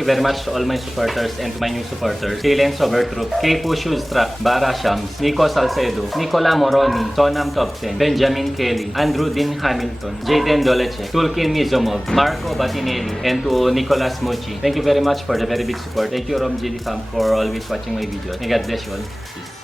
you very much to all my supporters and to my new supporters. Kaylen Sobertrup, Keipo Shoestrap, Bara Shams, Nico Salcedo, Nicola Moroni, Sonam Top 10, Benjamin Kelly, Andrew Dean Hamilton, Jaden Dolecek, Tulkin Mizomov, Marco Batinelli, and to Nicolas Mochi. Thank you very much for the very big support. Thank you Rom GD Fam for always watching my videos. And God bless you all. Peace.